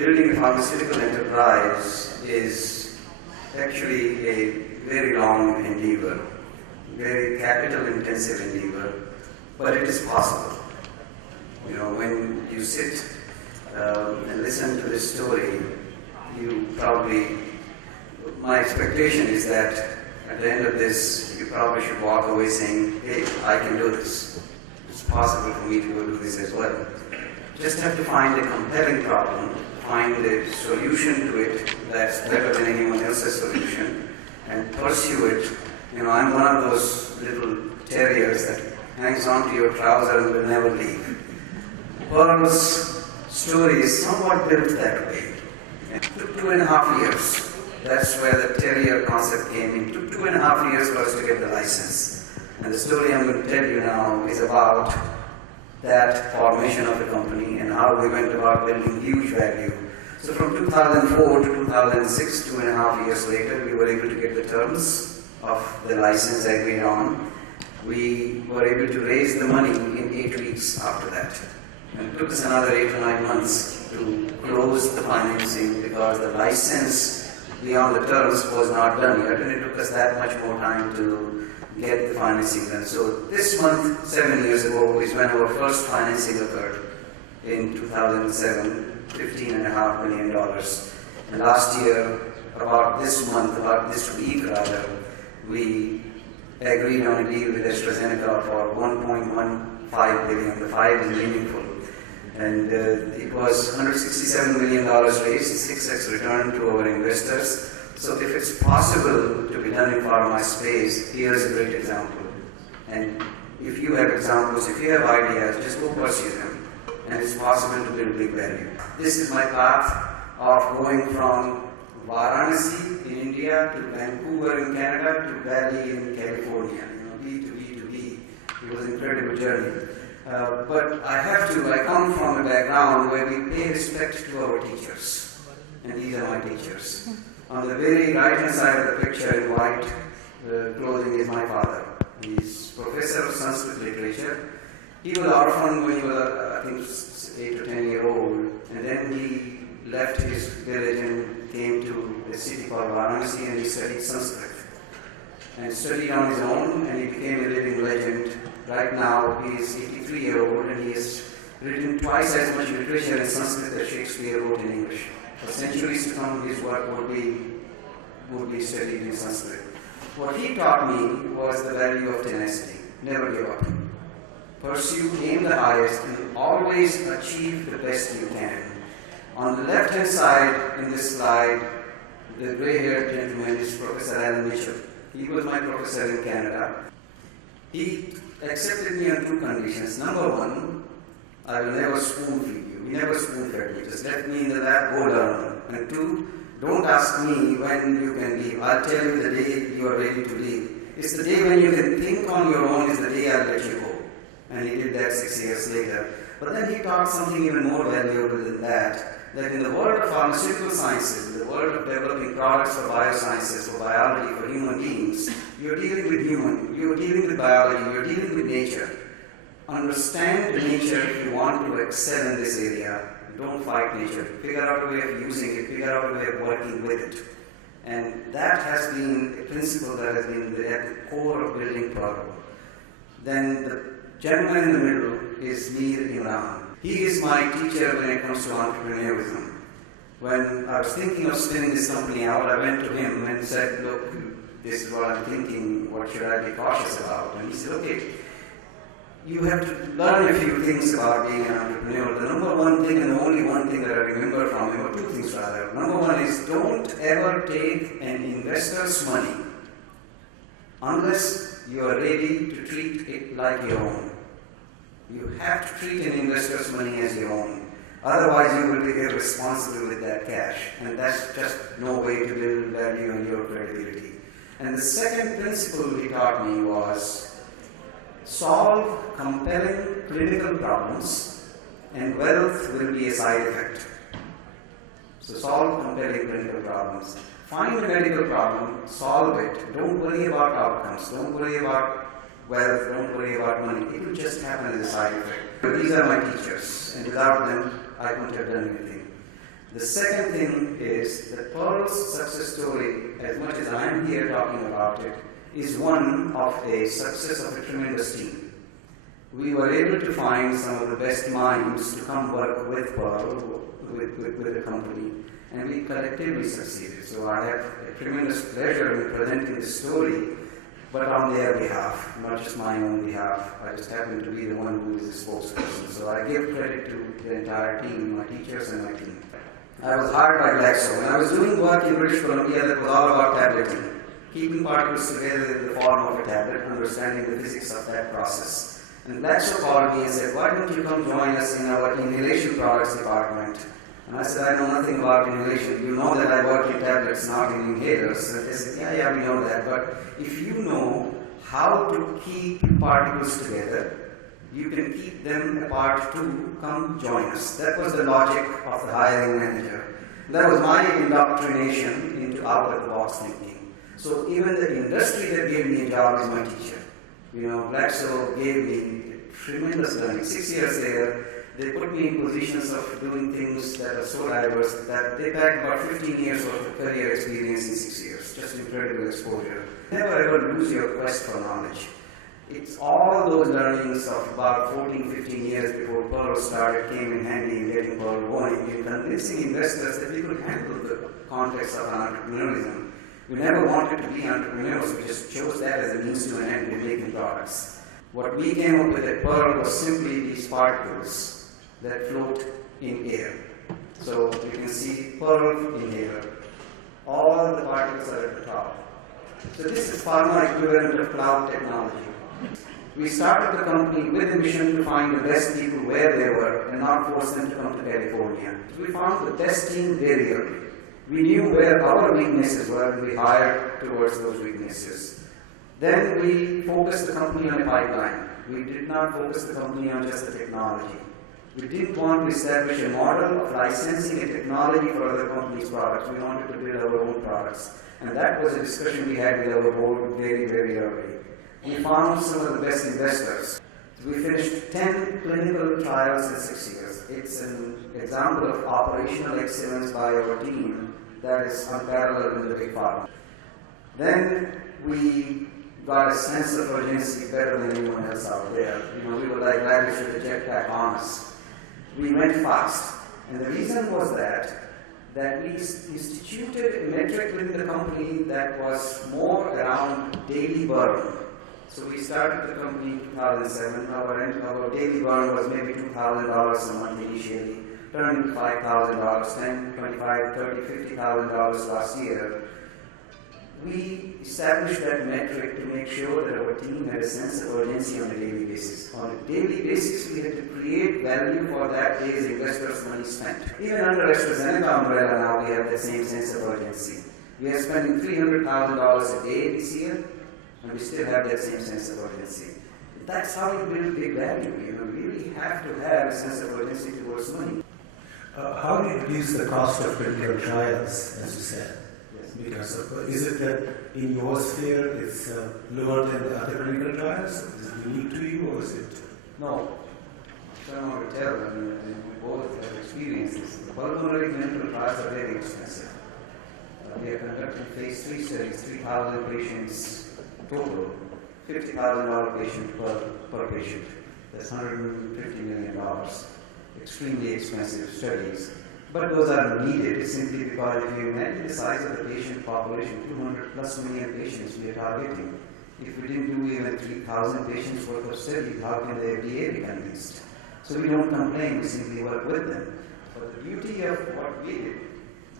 building a pharmaceutical enterprise is actually a very long endeavor, very capital-intensive endeavor, but it is possible. You know, when you sit and listen to this story, my expectation is that at the end of this, you probably should walk away saying, hey, I can do this. It's possible for me to go do this as well. Just have to find a compelling problem, find a solution to it that's better than anyone else's solution, and pursue it. You know, I'm one of those little terriers that hangs onto your trouser and will never leave. Pearl's story is somewhat built that way. It took 2.5 years. That's where the terrier concept came in. It took 2.5 years for us to get the license. And the story I'm going to tell you now is about that formation of the company and how we went about building huge value. So from 2004 to 2006, 2.5 years later, we were able to get the terms of the license agreed on. We were able to raise the money in 8 weeks after that. And it took us another 8 to 9 months to close the financing because the license beyond the terms was not done yet, and it took us that much more time to get the financing done. So this month, 7 years ago, is when our first financing occurred in 2007, $15.5 million. And last year, about this month, about this week rather, we agreed on a deal with AstraZeneca for $1.15 billion. The 5 is meaningful. And it was $167 million raised, 6x return to our investors. So if it's possible to be done in pharma space, here's a great example. And if you have examples, if you have ideas, just go pursue them. And it's possible to build big value. This is my path of going from Varanasi in India to Vancouver in Canada to Bali in California. You know, B to B to B. It was an incredible journey. But I come from a background where we pay respect to our teachers. And these are my teachers. On the very right-hand side of the picture in white clothing is my father. He's professor of Sanskrit literature. He was orphaned when he was, I think, 8 or 10 years old. And then he left his village and came to a city called Varanasi and he studied Sanskrit. And studied on his own and he became a living legend. Right now, he is 83-year-old and he has written twice as much literature in Sanskrit as Shakespeare wrote in English. For centuries to come, his work would be studied in Sanskrit. What he taught me was the value of tenacity. Never give up. Pursue, aim the highest, and always achieve the best you can. On the left-hand side in this slide, the gray-haired gentleman is Professor Alan Mitchell. He was my professor in Canada. He accepted me on 2 conditions. Number 1, I will never spoon feed you. He never spoon fed me. Just let me in the lab, go learn. And 2, don't ask me when you can leave. I'll tell you the day you are ready to leave. It's the day when you can think on your own is the day I'll let you go. And he did that 6 years later. But then he taught something even more valuable than that in the world of pharmaceutical sciences, in the world of developing products for biosciences, for biology, for human beings, you're dealing with you're dealing with biology, you're dealing with nature. Understand nature if you want to excel in this area. Don't fight nature. Figure out a way of using it, figure out a way of working with it. And that has been a principle that has been at the core of building Pearl. Then the gentleman in the middle is Mir Imran. He is my teacher when it comes to entrepreneurship. When I was thinking of spinning this company out, I went to him and said, look, this is what I'm thinking, what should I be cautious about? And he said, okay, you have to learn a few things about being an entrepreneur. The number 1 thing and the only one thing that I remember from him, or 2 things rather. Number 1 is don't ever take an investor's money unless you are ready to treat it like your own. You have to treat an investor's money as your own. Otherwise, you will be irresponsible with that cash. And that's just no way to build value in your credibility. And the second principle he taught me was solve compelling clinical problems and wealth will be a side effect. So solve compelling clinical problems. Find a medical problem, solve it. Don't worry about outcomes. Don't worry about wealth, don't worry about money. It will just happen as a side effect. But these are my teachers, and without them, I couldn't have done anything. The second thing is that Pearl's success story, as much as I am here talking about it, is one of a success of a tremendous team. We were able to find some of the best minds to come work with Pearl, with the company, and we collectively succeeded. So I have a tremendous pleasure in presenting the story, but on their behalf, not just my own behalf. I just happen to be the one who is the spokesperson. So I give credit to the entire team, my teachers and my team. I was hired by Glaxo. When I was doing work in British Columbia that was all about tableting, keeping particles together in the form of a tablet, understanding the physics of that process. And Glaxo called me and said, why don't you come join us in our inhalation products department? And I said, I know nothing about inhalation. You know that I work in tablets, not in inhalers. And they said, yeah, we know that. But if you know how to keep particles together, you can keep them apart too. Come join us. That was the logic of the hiring manager. That was my indoctrination into out-of-the-box thinking. So even the industry that gave me a job is my teacher. You know, Glaxo gave me tremendous learning. 6 years there, they put me in positions of doing things that are so diverse that they packed about 15 years of career experience in 6 years. Just incredible exposure. Never ever lose your quest for knowledge. It's all those learnings of about 14, 15 years before Pearl started came in handy in getting Pearl going, in convincing investors that we could handle the context of entrepreneurialism. We never wanted to be entrepreneurs, we just chose that as a means to an end in making products. What we came up with at Pearl was simply these particles that float in air. So you can see Pearl inhaler. All the particles are at the top. So this is pharma equivalent of cloud technology. We started the company with a mission to find the best people where they were and not force them to come to California. We found the best team very early. We knew where our weaknesses were and we hired towards those weaknesses. Then we focused the company on a pipeline. We did not focus the company on just the technology. We didn't want to establish a model of licensing a technology for other companies' products. We wanted to build our own products. And that was a discussion we had with our board very, very early. We found some of the best investors. We finished 10 clinical trials in 6 years. It's an example of operational excellence by our team that is unparalleled in the big pharma. Then we got a sense of urgency better than anyone else out there. You know, we were like rabbits with a jetpack on us. We went fast. And the reason was that we instituted a metric within the company that was more around daily burn. So we started the company in 2007. Our daily burn was maybe $2,000 a month initially, turned into $5,000, $10,000, $25,000, $30,000, $50,000 last year. We established that metric to make sure that our team had a sense of urgency on a daily basis. On a daily basis, we had to create value for that day's investors' money spent. Even under AstraZeneca umbrella now, we have the same sense of urgency. We are spending $300,000 a day this year, and we still have that same sense of urgency. That's how you build big value. You really have to have a sense of urgency towards money. How do you reduce the cost of clinical trials, as you said? Because is it that in your sphere it's lower than other clinical trials? Is it unique to you, or is it? No. I don't want to tell. I mean, we both have experienced this. The pulmonary clinical trials are very expensive. We are conducting phase 3 studies, 3,000 patients total, $50,000 patient per patient. That's $150 million. Extremely expensive studies. But those are needed simply because if you imagine the size of the patient population, 200 plus million patients we are targeting. If we didn't do even 3,000 patients worth of studies, how can the FDA be convinced? So we don't complain, we simply work with them. But the beauty of what we did,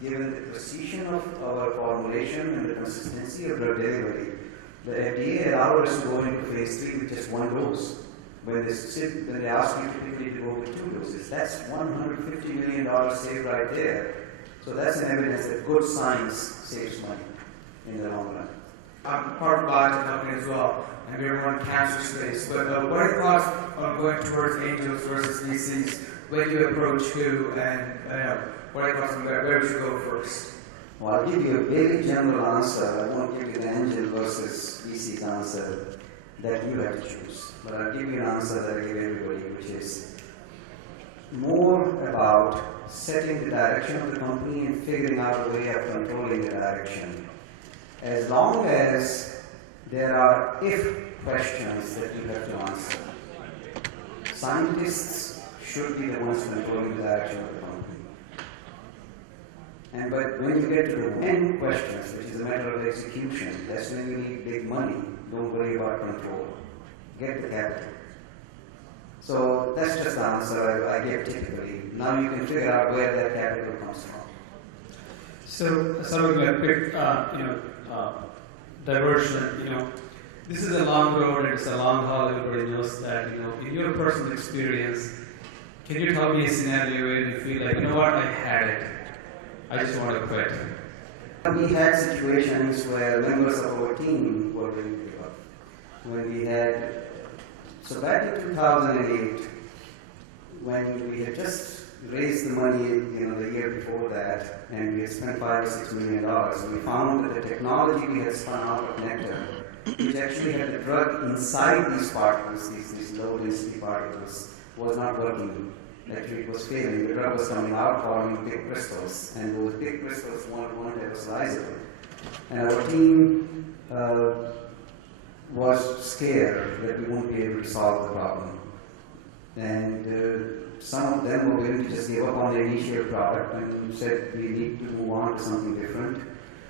given the precision of our formulation and the consistency of drug delivery, the FDA allowed us to go into phase 3 with just one dose. When they ask you typically to go with 2 doses, that's $150 million saved right there. So that's an evidence that good science saves money in the long run. I'm part of a biotech company as well, and we're in cancer space. But what are your thoughts on going towards angels versus VCs? When do you approach who, and what are your thoughts on where we should go first? Well, I'll give you a very general answer. I won't give you the angel versus VC's answer that you have to choose. But I'll give you an answer that I give everybody, which is more about setting the direction of the company and figuring out a way of controlling the direction. As long as there are if questions that you have to answer, scientists should be the ones controlling the direction of the company. But when you get to the when questions, which is a matter of execution, that's when you need big money. Don't worry about control. Get the capital. So that's just the answer I give typically. Now you can figure out where that capital comes from. So, sort of a quick, diversion. This is a long road and it's a long haul. Everybody knows that. In your personal experience, can you tell me a scenario where you feel like, what, I had it. I just want to quit. We had situations where members of our team were ready to give up. When we had, so back in 2008, when we had just raised the money, the year before that, and we had spent $5 or $6 million, we found that the technology we had spun out of Nectar, which actually had the drug inside these particles, these low density particles, was not working. Actually, it was failing. The drug was coming out forming big crystals, and those big crystals weren't aerosolizable. And our team was scared that we won't be able to solve the problem. And some of them were willing to just give up on the initial product and said we need to move on to something different.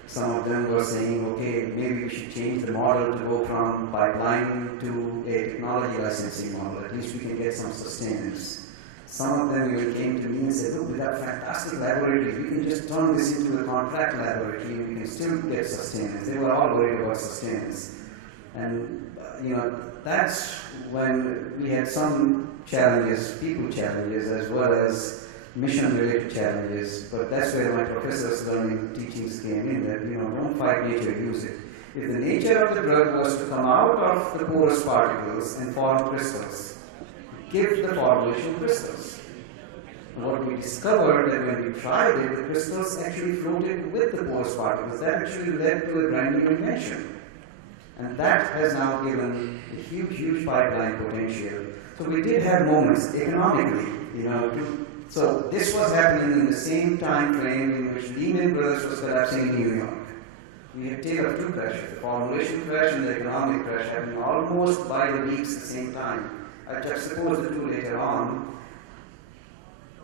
Some of them were saying, okay, maybe we should change the model to go from pipeline to a technology licensing model. At least we can get some sustenance. Some of them even came to me and said, look, we got fantastic laboratories. We can just turn this into a contract laboratory and we can still get sustenance. They were all worried about sustenance. And, that's when we had some challenges, people challenges, as well as mission-related challenges. But that's where my professor's learning teachings came in, that, don't fight nature, use it. If the nature of the drug was to come out of the porous particles and form crystals, give the formulation crystals. And what we discovered that when we tried it, the crystals actually floated with the porous particles. That actually led to a brand new invention. And that has now given a huge, huge pipeline potential. So we did have moments economically, so this was happening in the same time frame in which Lehman Brothers was collapsing in New York. We had taken up two crashes, the formulation crash and the economic crash happening almost by the weeks at the same time. I juxtapose the two later on.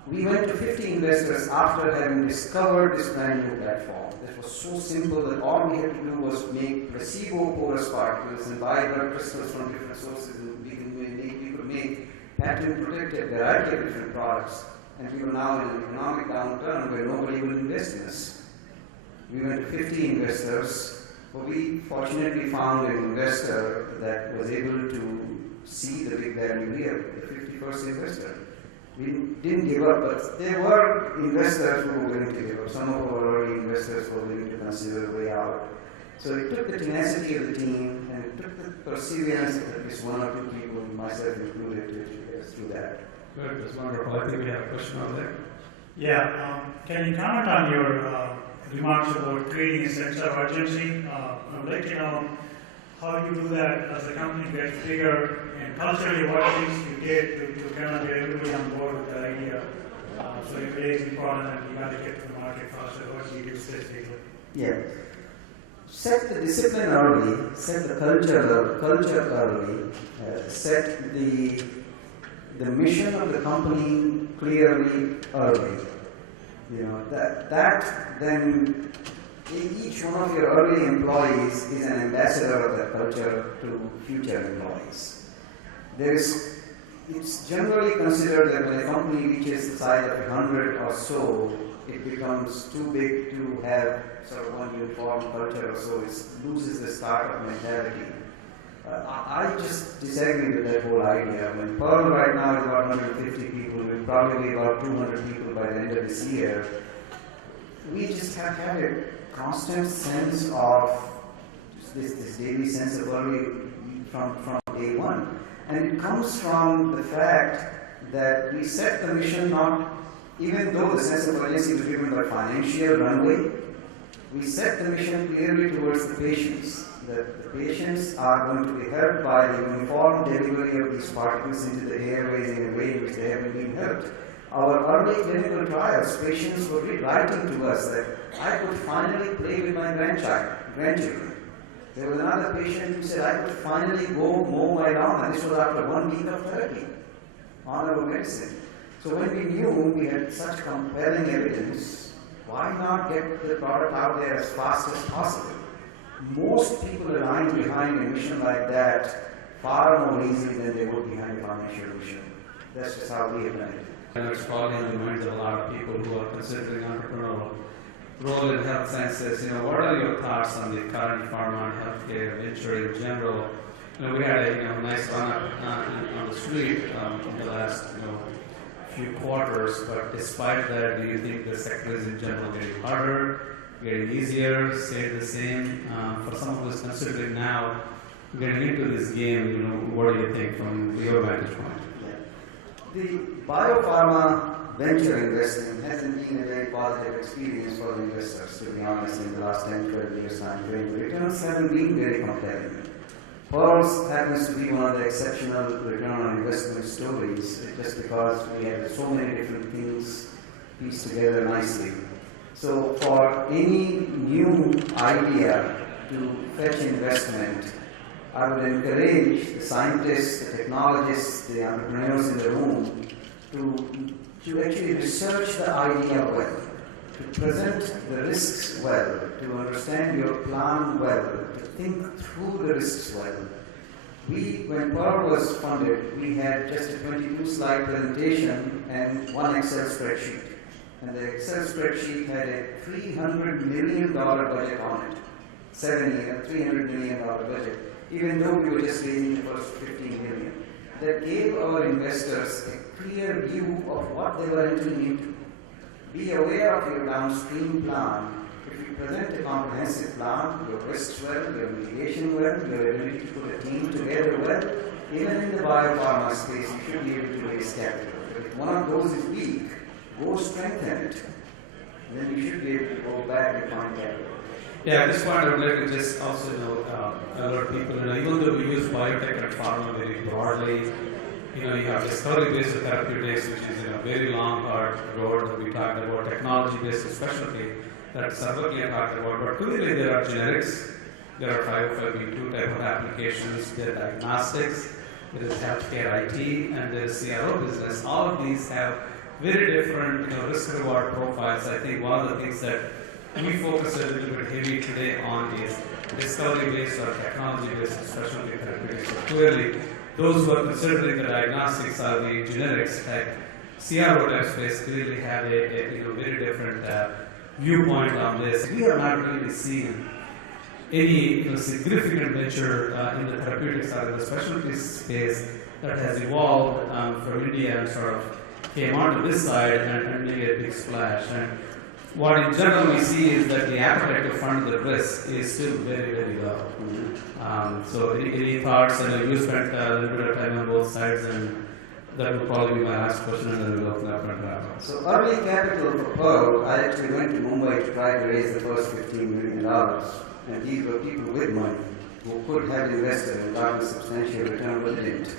We went to 50 investors after having discovered this brand new platform. That was so simple that all we had to do was make placebo porous particles and buy blood crystals from different sources, and we could make patent protected variety of different products. And we were now in an economic downturn where nobody would invest in us. We went to 50 investors, but we fortunately found an investor that was able to see the big value here, the 51st investor. We didn't give up, but there were investors who were willing to give up. Some of our early investors were willing to consider a way out. So it took the tenacity of the team, and it took the perseverance of at least one or two people, myself included, to get us through that. Good, that's wonderful. I think we have a question over there. Yeah, can you comment on your remarks about creating a sense of urgency? I would like to know how you do that as the company gets bigger, and culturally what things you did to kind of get everybody on board with the idea. So if it is important and you got to get to the market faster, what do you do specifically? Yeah. Set the discipline early, set the culture early, set the mission of the company clearly early. That then each one of your early employees is an ambassador of that culture to future employees. It's generally considered that when a company reaches the size of 100 or so, it becomes too big to have sort of one uniform culture or so. It loses the startup mentality. I just disagree with that whole idea. When Pearl right now is about 150 people, we'll probably be about 200 people by the end of this year. We just have had a constant sense of this daily sense of worry from day one. And it comes from the fact that we set the mission not, even though the sense of urgency was driven by financial runway, we set the mission clearly towards the patients. That the patients are going to be helped by the uniform delivery of these particles into the airways in a way in which they haven't been helped. Our early clinical trials, patients were writing to us that I could finally play with my grandchildren. There was another patient who said I could finally go mow my lawn, and this was after 1 week of therapy on our medicine. So when we knew we had such compelling evidence, why not get the product out there as fast as possible? Most people align behind a mission like that far more easily than they would behind a financial mission. That's just how we have done it. And it's probably in the minds of a lot of people who are considering entrepreneurial role in health sciences. What are your thoughts on the current pharma and healthcare venture in general? We had a nice run up on the street in the last few quarters, but despite that, do you think the sector is in general getting harder, getting easier, stay the same? For someone who is considering now getting into this game, what do you think from your vantage point? The biopharma venture investing hasn't been a very positive experience for the investors, to be honest, in the last 10, 12 years time frame. The returns haven't been very compelling. Pearls happens to be one of the exceptional return on investment stories, just because we have so many different things pieced together nicely. So for any new idea to fetch investment, I would encourage the scientists, the technologists, the entrepreneurs in the room to actually research the idea well, to present the risks well, to understand your plan well, to think through the risks well. When Pearl was funded, we had just a 22-slide presentation and one Excel spreadsheet. And the Excel spreadsheet had a $300 million budget on it. 7-year, $300 million budget, even though we were just raising the first $15 million. That gave our investors a clear view of what they were entering into. Be aware of your downstream plan. If you present a comprehensive plan, your risks well, your mitigation well, your ability to put a team together well, even in the biopharma space, you should be able to raise capital. But if one of those is weak, go strengthen it. Then you should be able to go back and find capital. Yeah, at this point I would like to just also alert people, even though we use biotech and pharma very broadly, you have discovery-based therapeutics, which is a very long, hard road that we talked about, technology-based especially, that Sarvajna talked about, but clearly there are generics, there are 505(b)(2) type of applications, there are diagnostics, there is healthcare IT, and there is CRO business. All of these have very different risk-reward profiles. I think one of the things that we focus a little bit heavy today on is discovery-based or technology-based specialty therapeutics. So clearly, those who are considering the diagnostics or the generics type, CRO type space clearly have a very different viewpoint on this. We are not really seeing any significant venture in the therapeutics or in the specialty space that has evolved from India and sort of came onto this side and made a big splash. And what in general we see is that the appetite to fund the risk is still very, very low. So any thoughts? You spent a little bit of time on both sides, and that will probably be my last question, and then we'll open up and wrap up. So early capital for Pearl, I actually went to Mumbai to try to raise the first $15 million. And these were people with money who could have invested and gotten a substantial return, but didn't.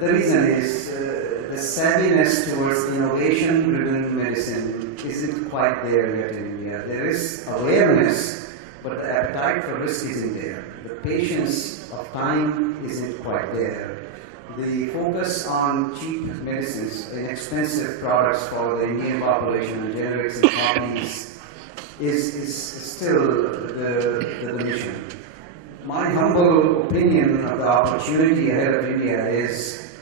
The reason is the savviness towards innovation-driven medicine isn't quite there yet in India. There is awareness, but the appetite for risk isn't there. The patience of time isn't quite there. The focus on cheap medicines, inexpensive products for the Indian population, and generics and copies, is still the mission. My humble opinion of the opportunity ahead of India is,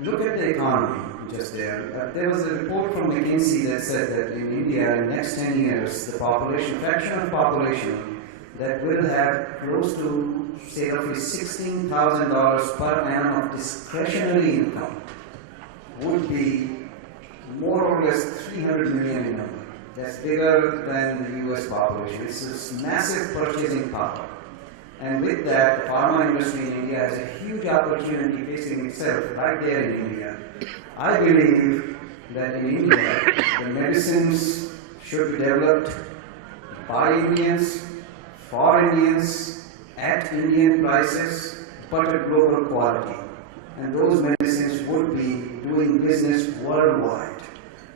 look at the economy just there. There was a report from McKinsey that said that in India, in the next 10 years, the fraction of population that will have close to, say, roughly $16,000 per annum of discretionary income would be more or less 300 million in number. That's bigger than the US population. It's this massive purchasing power. And with that, the pharma industry in India has a huge opportunity facing itself right there in India. I believe that in India, the medicines should be developed by Indians, for Indians, at Indian prices, but at global quality. And those medicines would be doing business worldwide.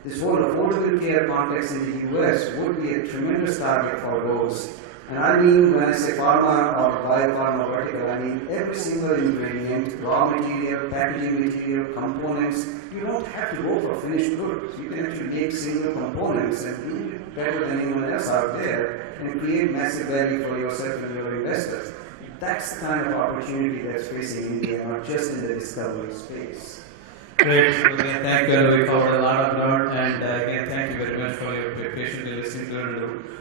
This whole affordable care context in the US would be a tremendous target for those. And I mean, when I say pharma or biopharma vertical, I mean every single ingredient, raw material, packaging material, components. You don't have to go for finished goods. You can actually make single components and do it better than anyone else out there and create massive value for yourself and your investors. That's the kind of opportunity that's facing India, not just in the discovery space. Great. Again, thank you. We covered a lot of note, and again, thank you very much for your patiently listening to it.